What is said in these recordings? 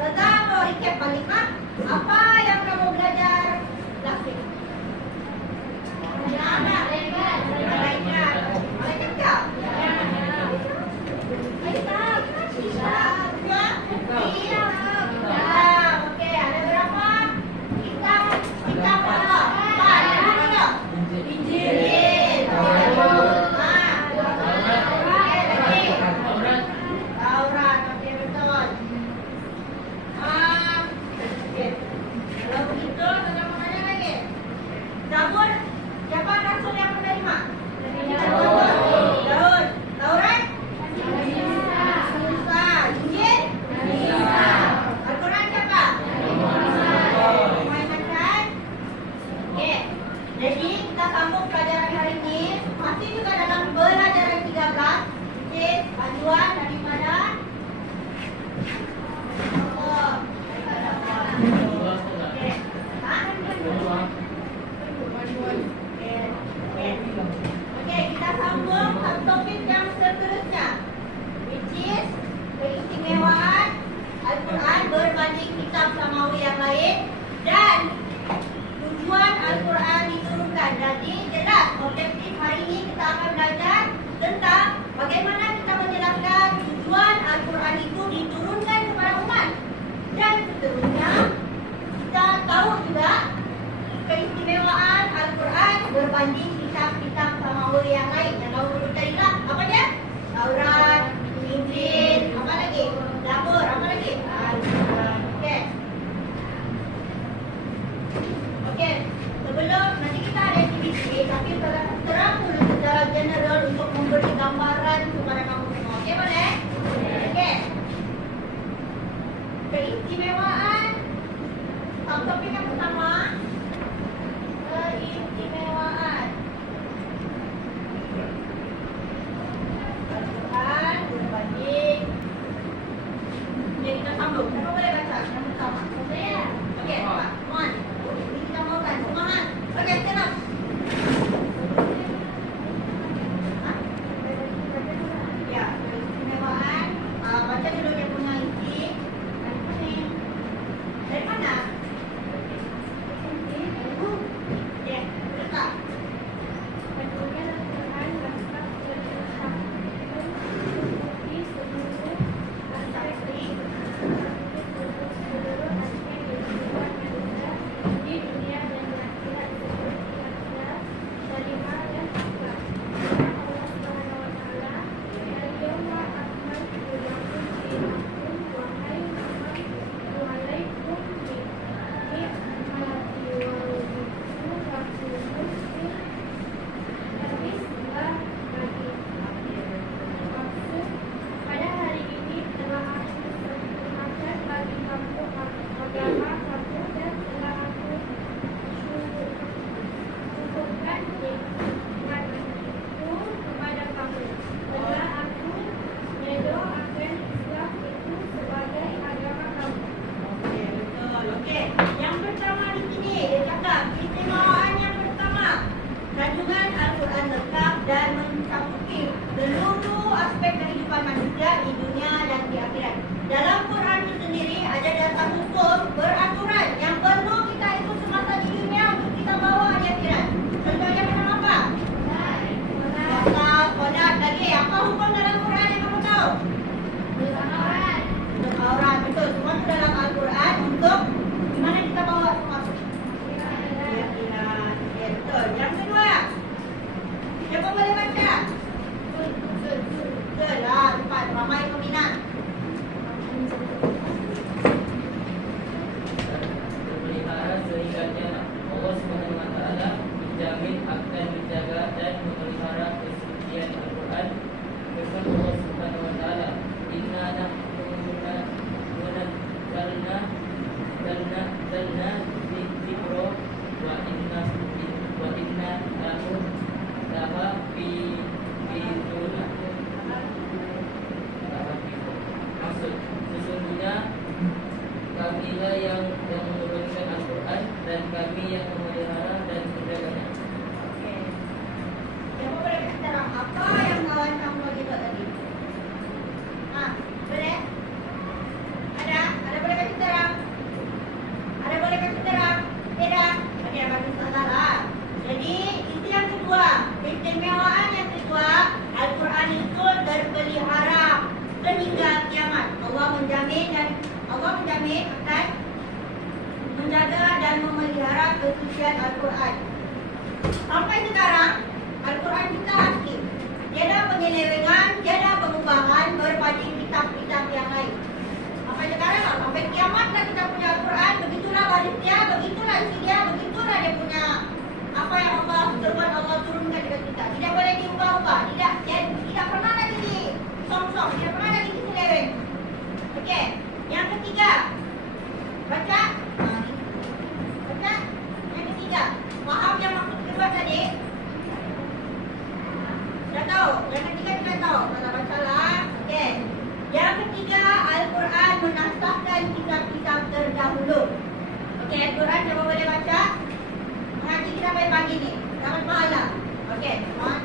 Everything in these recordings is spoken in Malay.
Mau recap balik, Mak. Apa yang kamu belajar last week? Zabur, siapa rasul yang menerima? Daud. Taurat? Musa. Injil? Al-Quran siapa? Muhammad kan? Oke. Jadi kita sambung pelajaran hari ini. Masih juga dalam pelajaran 13. Oke, panduan daripada Allah. Oke, kita sambung topik yang seterusnya, which is keistimewaan Al-Quran berbanding kitab samawi yang lain dan tujuan Al-Quran diturunkan. Jadi jelas objektif hari ini kita akan belajar tentang bagaimana kita menjelaskan tujuan Al-Quran itu diturunkan kepada umat. Dan seterusnya kita tahu juga keistimewaan Al-Quran berbanding kitab-kitab samawi yang lain. Yang tahu dulu tadi lah, apa dia? Taurat, Injil, apa lagi? Zabur, apa lagi? Oke. Oke. Sebelum nanti kita ada aktiviti, tapi terang dulu secara general untuk memberi gambaran kepada kamu semua. Oke, boleh? Oke. Keistimewaan. Topik yang pertama. Keistimewaan Al-Quran berbanding. Jadi kita sambung. Siapa boleh baca yang pertama? Saya. Oke, Pak. Mohon. Ini kita maukan. Semangat. Oke, stand up. Ya, keistimewaan. Baca dulu yang punya isi. Dari mana? Seluruh aspek kehidupan manusia di dunia dan di akhirat. Dalam Quran itu sendiri ada dasar hukum beraturan yang perlu kita ikut semasa di dunia untuk kita bawa di akhirat. Contohnya macam apa? Solat lagi. Apa hukum dalam Quran yang kamu tahu? Taurat, betul. Semua itu dalam Al-Quran untuk gimana kita bawa semua. Keyakinan. Ya, betul. Yang kedua, siapa boleh baca? Lah, cepat, ramai peminat. Berpelihara sehingga Allah Subhanahu wa taala menjamin akan menjaga dan memelihara kesucian Al-Quran. Firman Allah Subhanahu wa taala, "Inna nahnu nazzalna dzikra wa inna lahu lahafizun." Sesungguhnya kamilah yang menurunkan Al-Quran dan kami yang memelihara dan menjaganya. Oke. Siapa boleh kasih terang apa yang kawan kamu lagi buat tadi? Boleh? Ada boleh kasih menjamin akan menjaga dan memelihara kesucian Al-Quran. Sampai sekarang, Al-Quran kita asli. Tiada penyelewengan, tiada pengubahan berbanding kitab-kitab yang lain. Sampai sekarang, sampai kiamatlah kita punya Al-Quran. Begitulah barisnya, begitulah isi dia, begitulah dia punya apa yang Allah firman Allah turunkan kepada kita. Tidak boleh diubah-ubah, tidak pernah lagi disong-song, tidak pernah lagi diseleweng. Okey, yang ketiga, baca. Baca. Yang ketiga, faham yang maksud kedua tadi? Dah tahu? Yang ketiga sudah tahu. Kalau baca lah. Okey. Yang ketiga, Al-Quran menasahkan kitab-kitab terdahulu. Okey, Al-Quran siapa boleh baca? Mengaji kita pagi ni. Dapat pahala. Okey, teman.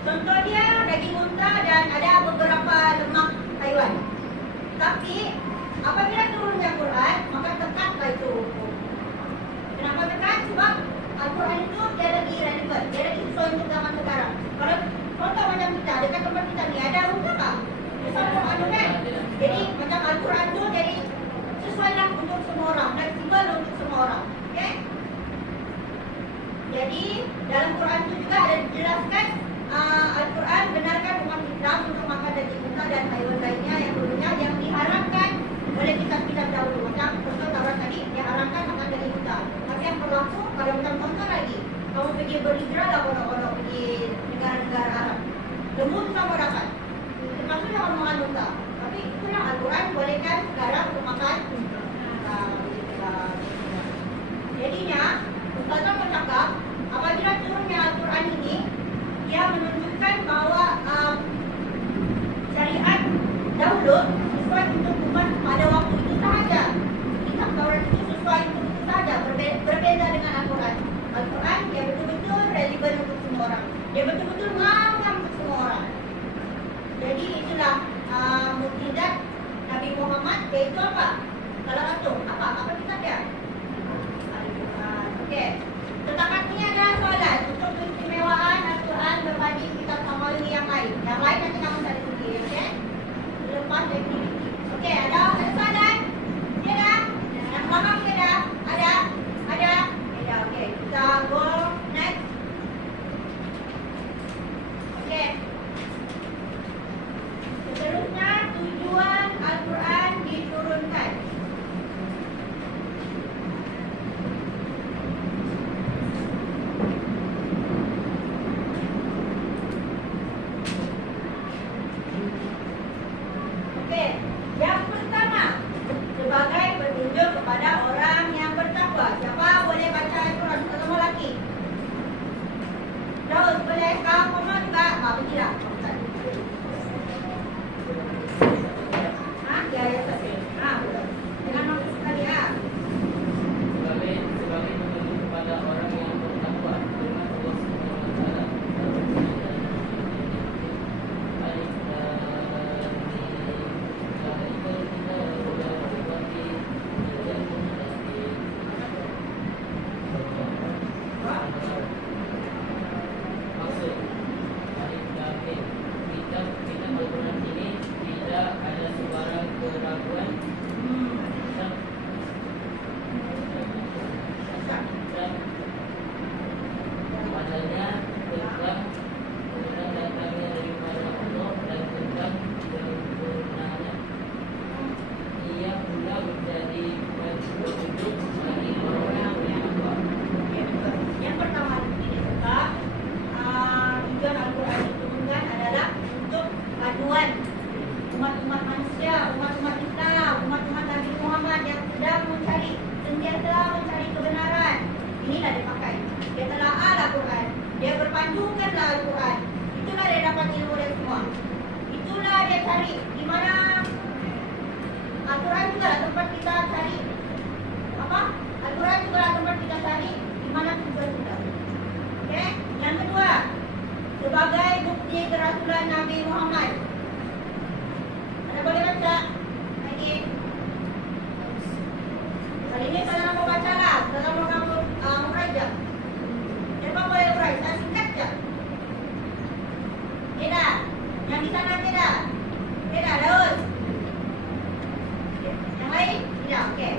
Contoh dia daging unta dan ada beberapa lemak haiwan. Tapi apabila turunnya Quran, maka tekatlah itu hukum. Kenapa tekat? Sebab Al-Quran itu dia lagi relevan, dia lagi sesuai untuk zaman sekarang. Kalau contoh macam kita, dekat tempat kita ni ada unta tak? Sama anu kan? Jadi macam Al-Quran tu jadi sesuailah untuk semua orang, fleksibel untuk semua orang. Okey? Jadi dalam Quran itu juga ada dijelaskan Al-Quran benarkan umat Islam untuk makan daging unta dan haiwan lainnya yang dulunya yang diharamkan oleh kitab-kitab dahulu. Macam contoh Taurat tadi diharamkan makan daging unta. Tapi yang berlaku kalau macam contoh lagi, kamu pergi berhijrah lah pondok-pondok pergi negara-negara Arab. Lembu kita mau dapat. Termasuk jangan makan unta. Tapi itulah Al-Quran bolehkan sekarang untuk makan unta. Jadinya Ustazah bercakap apabila turunnya Al-Quran ini, dia menunjukkan bahawa syariat dahulu sesuai untuk umat pada waktu itu sahaja. Kitab Taurat itu sesuai untuk itu sahaja, berbeza dengan Al-Quran. Al-Quran dia betul-betul relevan untuk semua orang. Dia betul-betul ngam untuk semua orang. Jadi itulah mukjizat Nabi Muhammad, iaitu apa? Salah satu apa kita dia? Okey. Tetapi ini adalah soalan untuk keistimewaan Al-Quran berbanding kitab samawi yang lain. Yang lain nanti kamu cari sendiri, okey? Lepas definisi. Okey, ada soalan? Tiada? Yang belakang tiada? Ada? Ada? Okey. Kita go next. dapat ilmu dan semua. Itulah dia cari. Di mana Al-Quran juga lah tempat kita cari. Apa? Al-Quran juga lah tempat kita cari. Di mana sudah. Oke? Yang kedua, sebagai bukti kerasulan Nabi Muhammad. Anda boleh baca? Lagi. Kali ini saya nak baca lah. Saya mau kamu meraja. Siapa boleh urai? Saya singkat je. Tidak. Yang di sana tidak. Tidak, terus. Yang lain? Tidak, okey.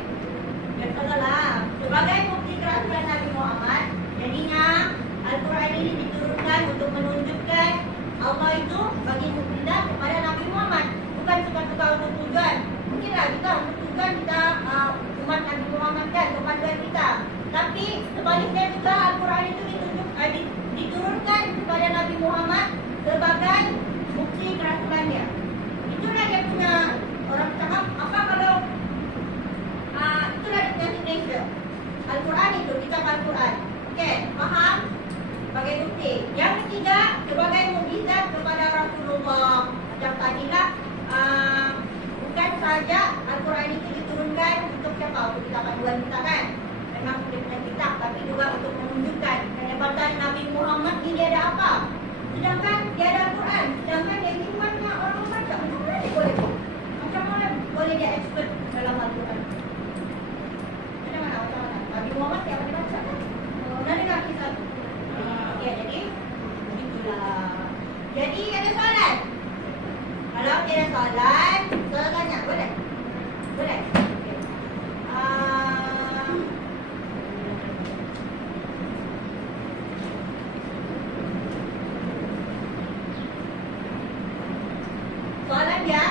Yang kedua, sebagai bukti kerasulan Nabi Muhammad, jadinya Al-Quran ini diturunkan untuk menunjukkan Allah itu bagi mukjizat kepada Nabi Muhammad, bukan suka-suka untuk tujuan. Mungkinlah kita untuk tujuan kita umat Nabi Muhammad kan, kepanduan kita. Tapi sebaliknya juga Al-Quran itu diturunkan kepada Nabi Muhammad sebagai bukti kerasulannya. Itulah dia punya orang cakap apa kalau itulah dia punya signature. Al-Quran itu kitab Al-Quran. Okey, faham? Sebagai bukti. Yang ketiga, sebagai mukjizat kepada Rasulullah. Macam tadilah bukan saja Al-Quran itu diturunkan untuk siapa? Untuk kita panduan kita kan? Memang dia punya kitab, tapi juga untuk menunjukkan kehebatan Nabi Muhammad ini dia ada apa. Sedangkan dia ada Al-Quran, sedangkan dia imannya orang membaca. Macam mana dia boleh? Macam mana boleh dia expert dalam Al-Quran? Macam mana? Nabi Muhammad siapa dia baca kan? Dah dengar kisah tu? Ya, jadi itulah. Jadi ada soalan? Kalau tiada soalan, saya tanya, boleh? Boleh? Okay. Soalan dia,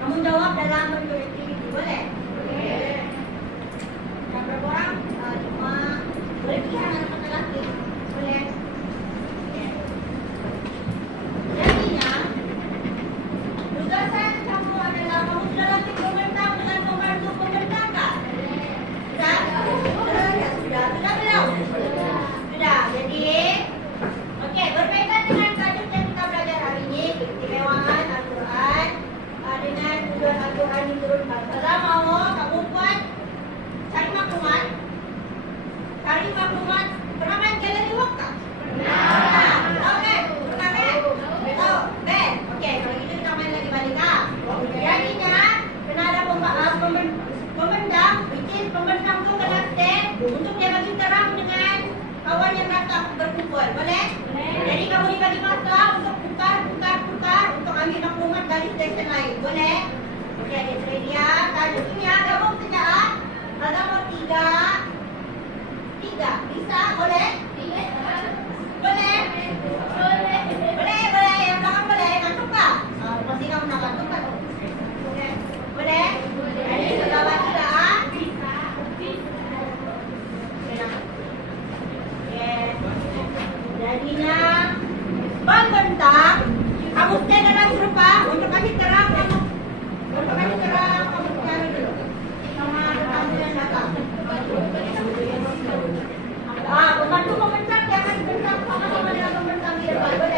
kamu jawab dalam majoriti, boleh? Boleh. Yang berapa orang? 5. Boleh pilihan anak lelaki? Boleh. Jadinya, tugasan kamu adalah kamu sudah latih komentar dengan pembantu komentar tak? Sudah? Sudah belum? Sudah. Jadi, okey, berkaitan dengan tajuk yang kita belajar hari ini, keistimewaan Al-Quran dengan tujuan Al-Quran diturunkan. Kalau mau kamu buat cari maklumat. Pernah main galeri wakaf? Pernah. Tahu kan? Pernah kan? Tahu? Ben? Okey, kalau gitu kita main lagi balik ah. Jadinya kena ada pembendam, which is pembendam tu kena stand untuk dia bagi terang dengan kawan yang datang berkumpul. Boleh? Jadi kamu dibagi masa untuk putar untuk ambil maklumat dari stesen lain. Boleh? Okey, ada sedia. Tajuk ini ada mau sejak ada mau 3. Bisa? Boleh? Boleh? Boleh. Yang belakang boleh? Ngantuk tak? Pasti kamu nak ngantuk tak? Boleh? Jadi sebelah lagi dah. Jadinya membentang. Kamu stand dalam serupa untuk kasih terang kamu. Untuk kasih terang kamu cari dulu. Sama tamu yang datang. Pembantu komentar jangan bentang sama-sama dengan pembentang di depan.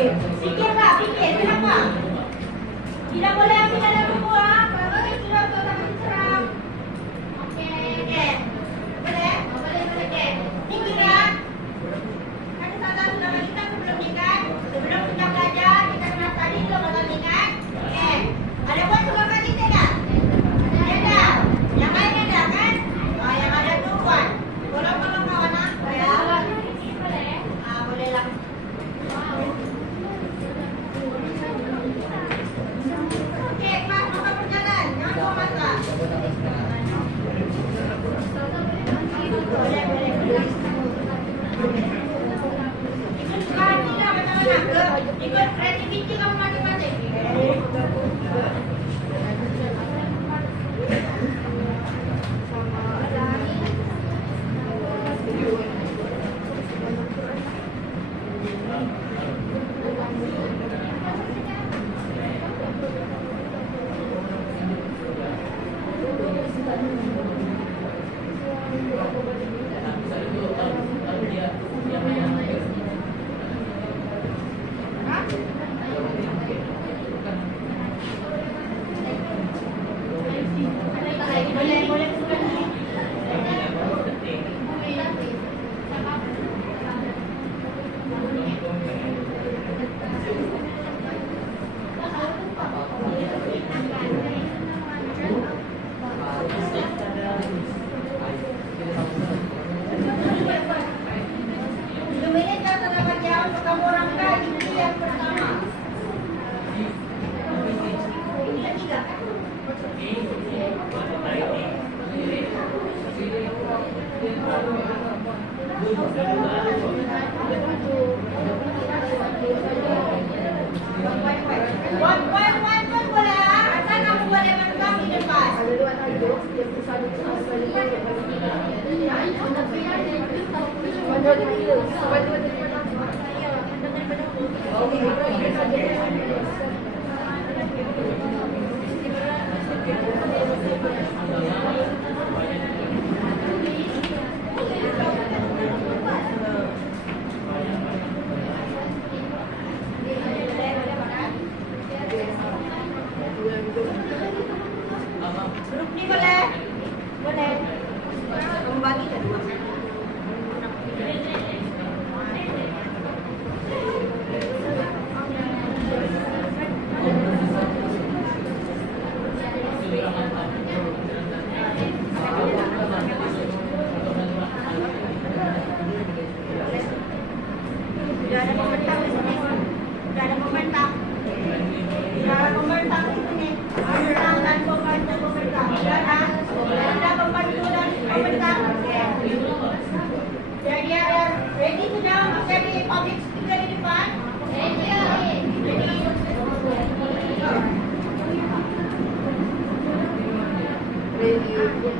Pikir Pak, pikir. Kenapa? Tidak boleh ambil dalam buku kalau sudah takut seram. Oke. Boleh? Boleh. Tinggi ya. Kan Tata sudah kita sebelum nikah, sebelum kita belajar, kita kenal tadi belum ada nikah. Oke. Ada buat suka kasih tidak? Ada. Yang lain ada kan? Oh, yang ada tuh buat. Kalau kawan ya. Boleh lah. Oke, kelas masa berjalan. Jangan buang masa. Boleh. Ikut sekarang tidak macam-macam. Ikut kreativiti kamu masing-masing. Grup ni boleh? Boleh. Kamu bagi tak dua? Sudah ada pembentang di sini. Sudah ada pembentang. Sudah ada pembentang di sini. Pembentang dan pembentang. Sudah ada pembantu dan pembentang. Jadi ada ready sudah untuk jadi public speaker di depan. Ready.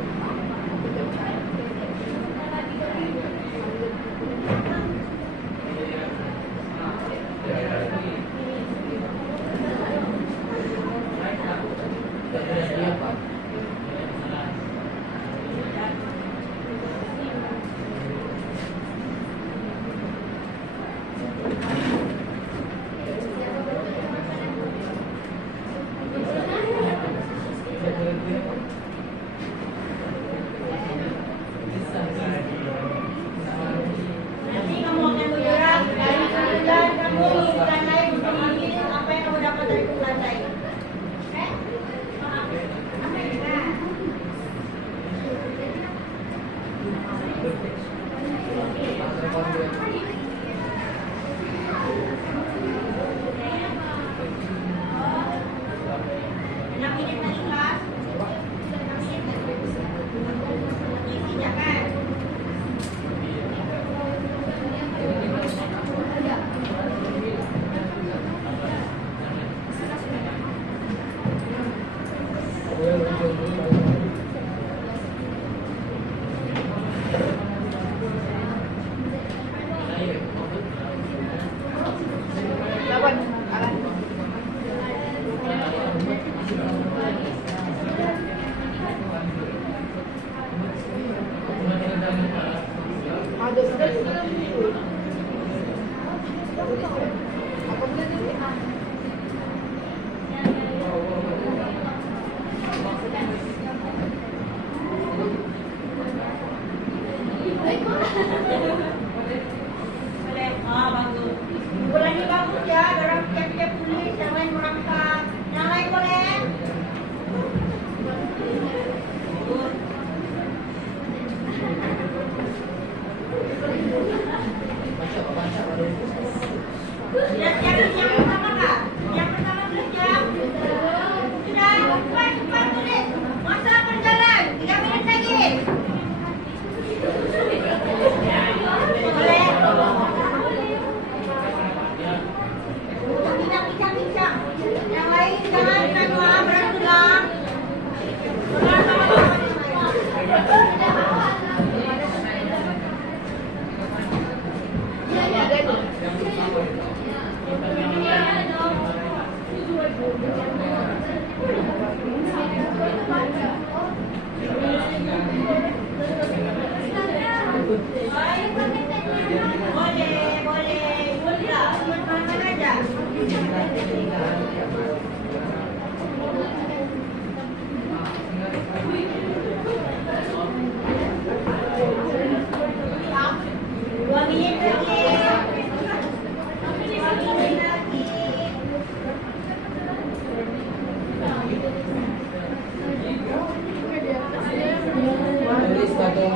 Nanti kamu akan bergerak dari bulan kamu ke bulan lain untuk ambil apa yang kamu dapat dari bulan lain. Oke? Enam minit lagi kelas. Isinya kan? Dua menit lagi. 2 menit lagi. Tulis satu.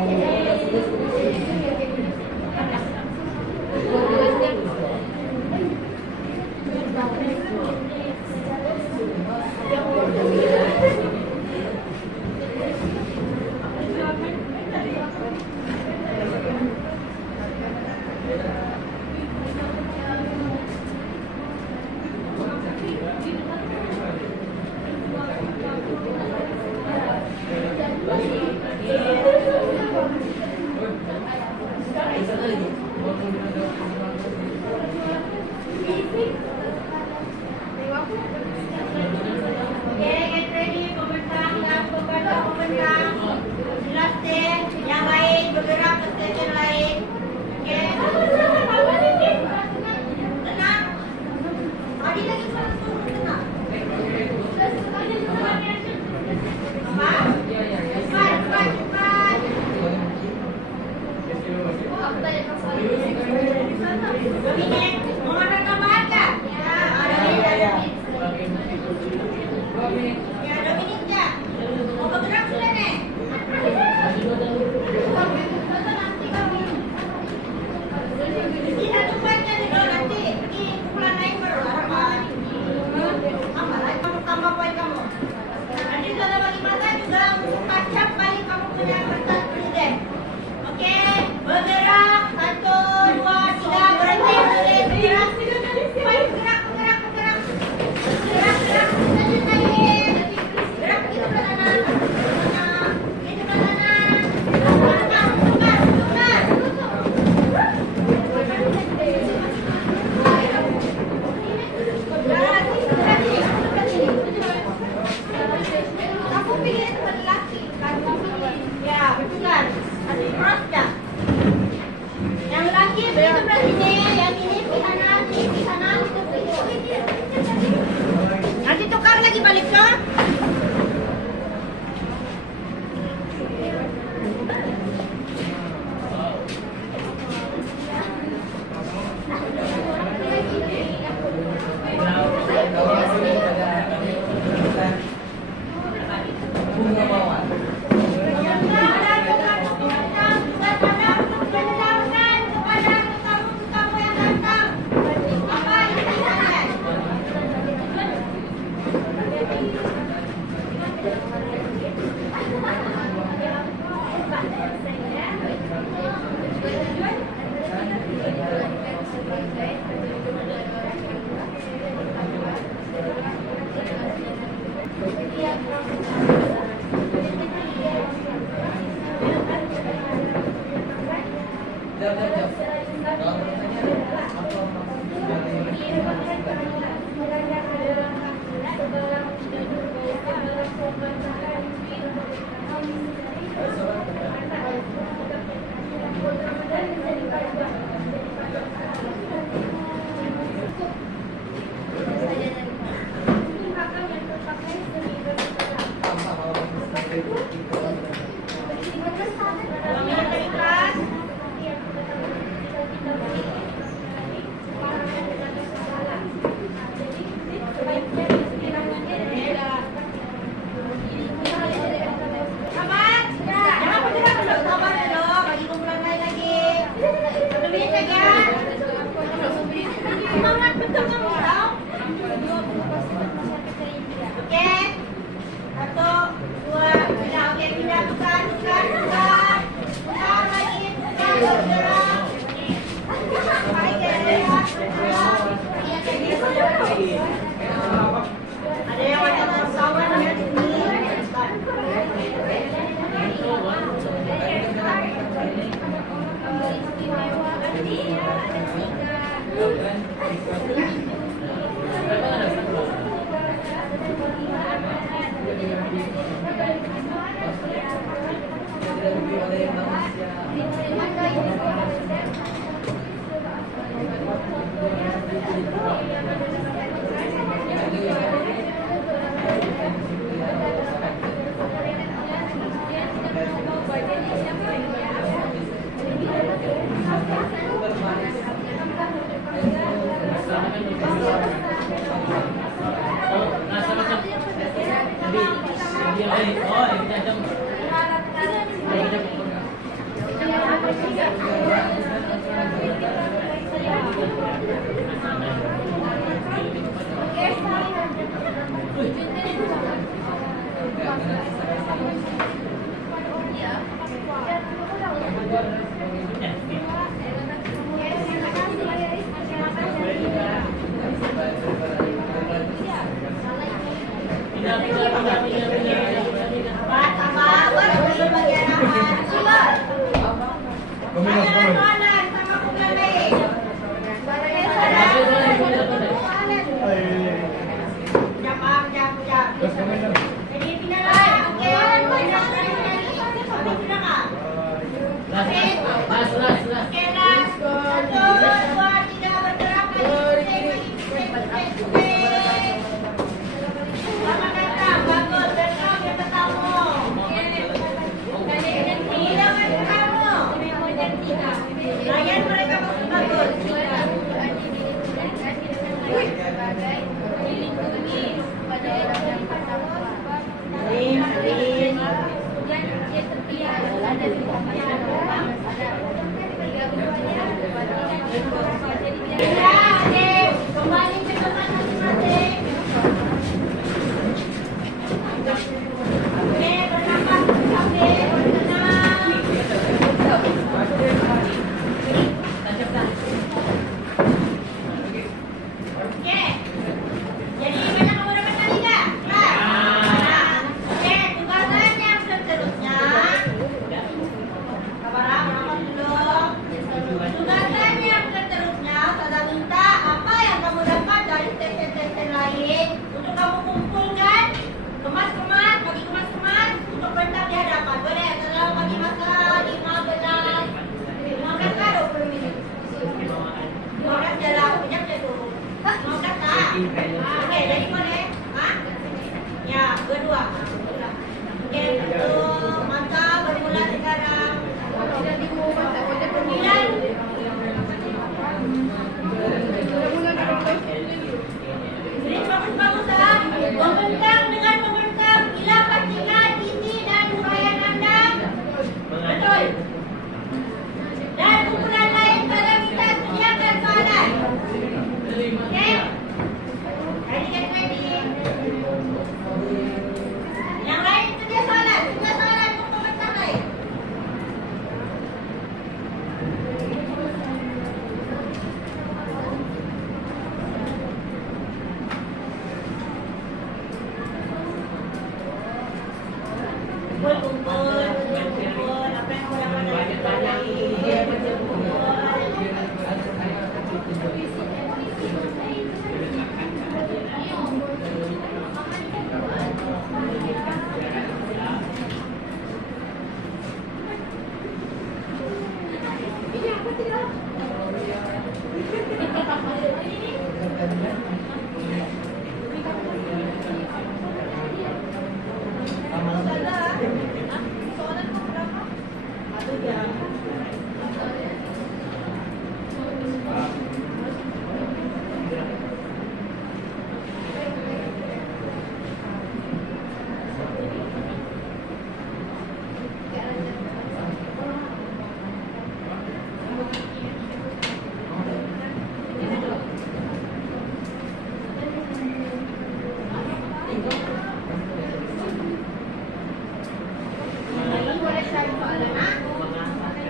Oke, get ready, pembentang dan pembentang. Jelas deh, yang lain bergerak ke stesen lain. Oke. Tenang. Tadi lagi satu, tenang. Apa? Cepat, cepat, cepat. Ini mau ada tambahan nggak? Ya, ada nih, ada nih. Ya, ada minitnya. Mau bergerak sudah nih. Ini satu baca nih kalau nanti ini kumpulan lain baru apa? Apa lagi kamu tambah poin kamu? Nanti kalau bagi mata juga kacap kali kamu punya kertas presiden. Oke, bergerak 1, 2, 3 berhenti boleh bergerak. Baik, bergerak, bergerak, bergerak. Gerak, gerak, lanjut lagi. Gerak ke sebelah kanan. Ke sebelah kanan. Tukar, tukar, tukar. Aku pilih teman laki. Ya, betul. Kasih cross dah. Yang laki itu sebelah sini, yang ini di kanan, ini di kanan, itu pilih. Nanti tukar lagi balik ke. Bunga mawar. Jauh, jauh, jauh. Kalau pertanyaan, Ada yang macam sawan ya di sini. Sama, baru bagian apa? Coba. Soalan sama kuliah lain. Jam. Jadi pindah lah. Oke. Pindah kah? Oke, last. 1, 2, 3, bergerak lagi. Selamat datang, bagus. Welcome yang pertama. Hidangan pertama. Layan mereka bagus. Kembali ke tempat masing-masing. Oke, bernafas sambil bertenang. Oke. Jadi banyak kamu dapat tadi nggak? Oke, tugasan yang seterusnya. Sabar, menonton dulu. Tugasan yang seterusnya, saya minta apa yang kamu dapat dari tes-tes lain untuk kamu kumpulkan, kemas-kemas, bagi kemas-kemas untuk bentang di hadapan. Boleh? Kalau bagi masa 15 kah 20 menit? 15 jalan, kejap je tu. 15 tak? Okey, jadi boleh? Ya, berdua. Okey, untuk masa bermula sekarang. 9. Jadi bagus-bagus ah. Membentang dengan membentang. Bila pastikan isi dan huraian anda betul. Dan kumpulan lain kalau kita sediakan soalan. Okey? Ready? Yang lain sedia soalan. Sedia soalan untuk pembentang lain. Kumpul. Apa yang kurang ada kita lain.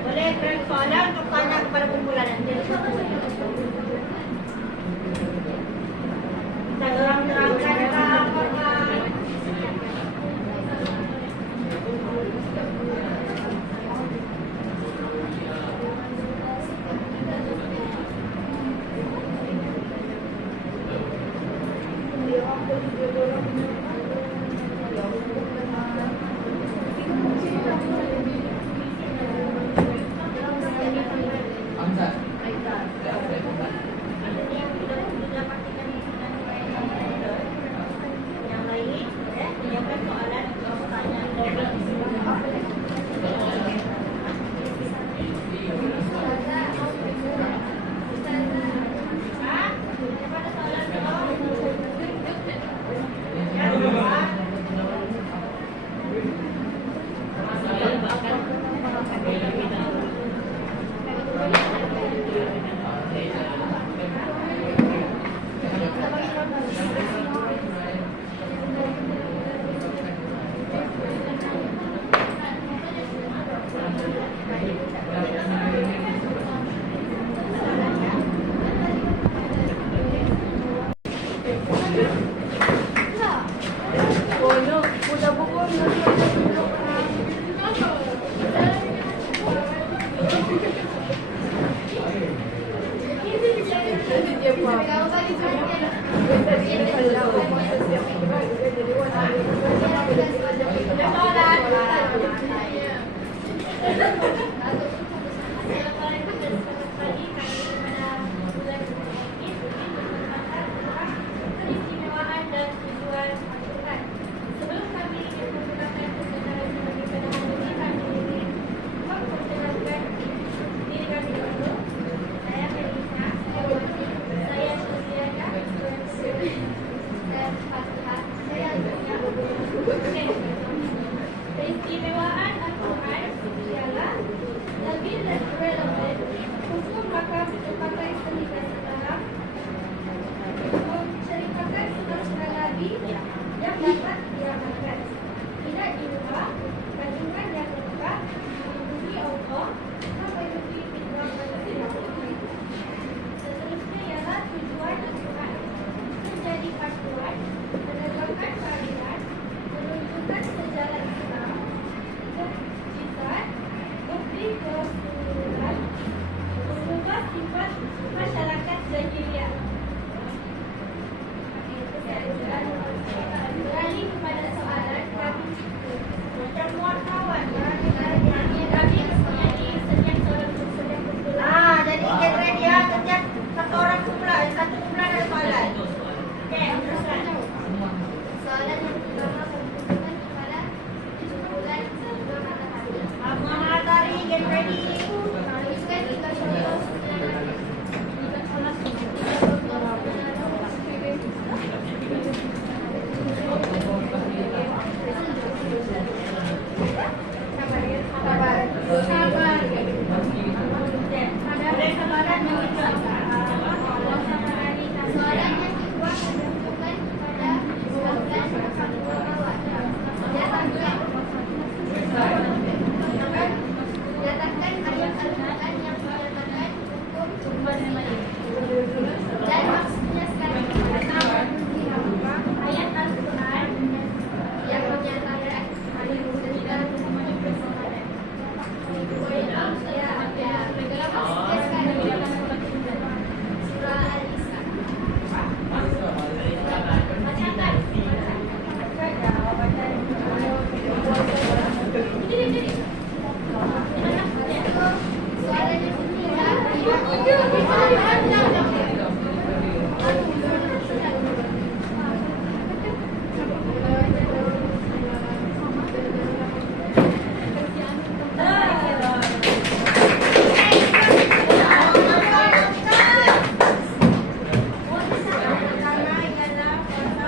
Boleh beri soalan untuk tanya kepada kumpulan nanti. Kita terang-terangkan apakah yang lain, menyiapkan soalan untuk tanya. Daripada soalan yang kedua.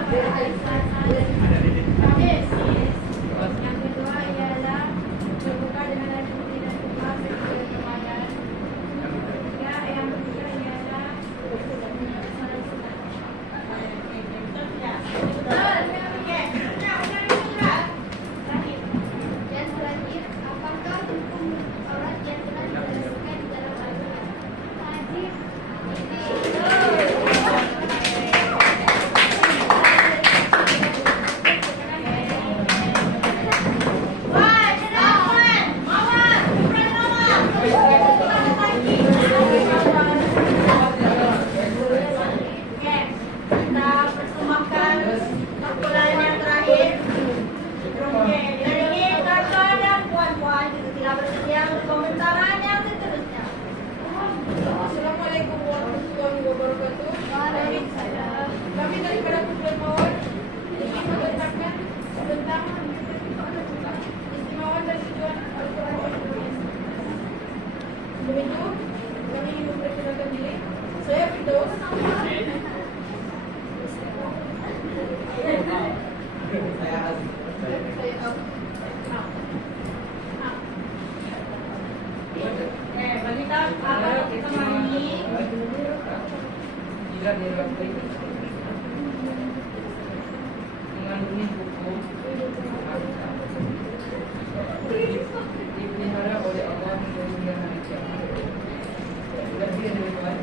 Habis. Yang kedua ialah berbuka dengan rajin putih dan kupas sesuai kemayan. Yang ketiga ialah salat sunat. Terakhir. Dan terakhir, apakah hukum aurat yang telah dijelaskan di dalam Al-Quran? Wajib. Kita persembahkan perkulaan yang terakhir. Jadi kakak dan puan-puan juga tidak bersedia untuk pementaran yang seterusnya. Assalamualaikum warahmatullahi wabarakatuh. Waalaikumsalam. Kami daripada Kumpulan Mawar ingin mengucapkan tentang istimewaan dan tujuan Al-Quran. Sebelum itu, kami ingin memperkenalkan diri. Saya Firdaus. Saya Aziz. Bagi tahu apa kita ini. Jika dilakukan mengandungi hukum dipelihara oleh Allah hingga hari kiamat. Lebih dari Tuhan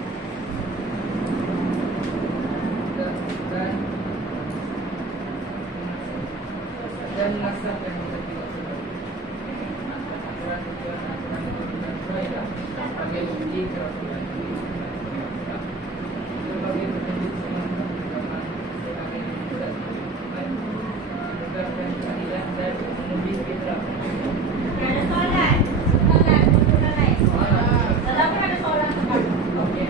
dan nasab yang kita tidak suka. Aturan-aturan itu tidak sebagai bukti kerasulan berbagai petunjuk semua agama sebagai tidak menegakkan keadilan dan menguji fitrah. Ada soalan? Soalan lain. Tetapi ada soalan sekarang. Oke.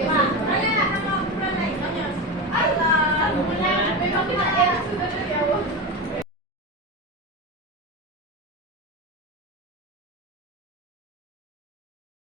Pak, saya akan mau kumpulan lain. Allah, memang kita sudah dari awal.